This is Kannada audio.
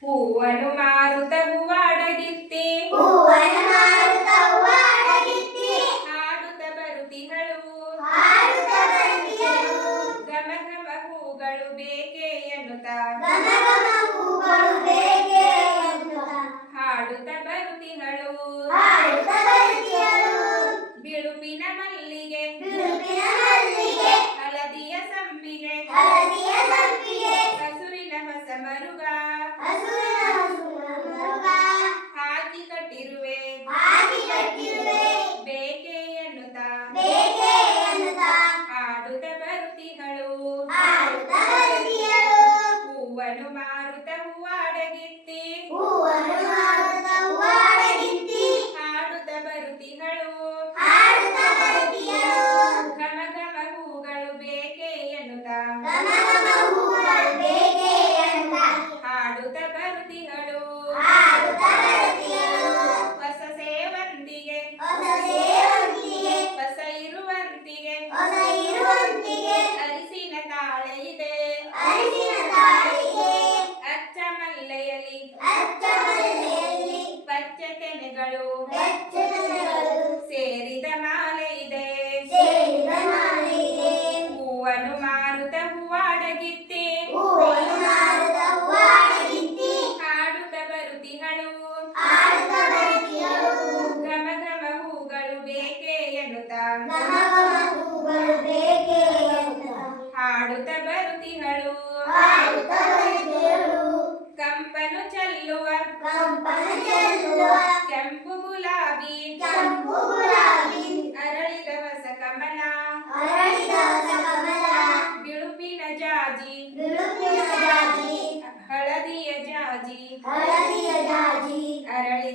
ಹೂವನು ಮಾರುತ ಅಡಗಿತ್ತಿ. ಅಡಗಿತ್ತಿ. ಹಾಡುತ್ತ ಬರುತ್ತಿಹಳು. ಗಮ ಗಮ ಹೂಗಳು ಬೇಕೆ ಎನ್ನುತ್ತ. ಹಾಡುತ್ತ ಬರುತ್ತಿಹಳು. ಬಿಳುಪಿನ ಮಲ್ಲಿಗೆ ಮನೆಯಲ್ಲಿ ಪಚ್ಚ ತೆನೆಗಳು ಸೇರಿದ ಮಾಲೆ ಇದೆ. ಹೂವನ್ನು ಮಾರುತ ಹೂವಾಡಗಿತ್ತಿ ಹಾಡುತ್ತ ಬರುತಿಗಳು ಘಮ ಘಮ ಹೂಗಳು ಬೇಕೇ ಎನ್ನುತ್ತ. ಹಾಡುತ್ತ ಬರುತಿಗಳು ಕೆಂಪು ಗುಲಾಬಿ ಕೆಂಪು ಗುಲಾಬಿ ಅರಳಿದವಸ ಕಮಲ ಅರಳಿದವಸ ಕಮಲ ಬಿಳುಪಿನ ಜಾಜಿ ಬಿಳುಪಿನ ಜಾಜಿ ಹಳದಿಯ ಜಾಜಿ ಹಳದಿಯ ಜಾಜಿ ಅರಳಿ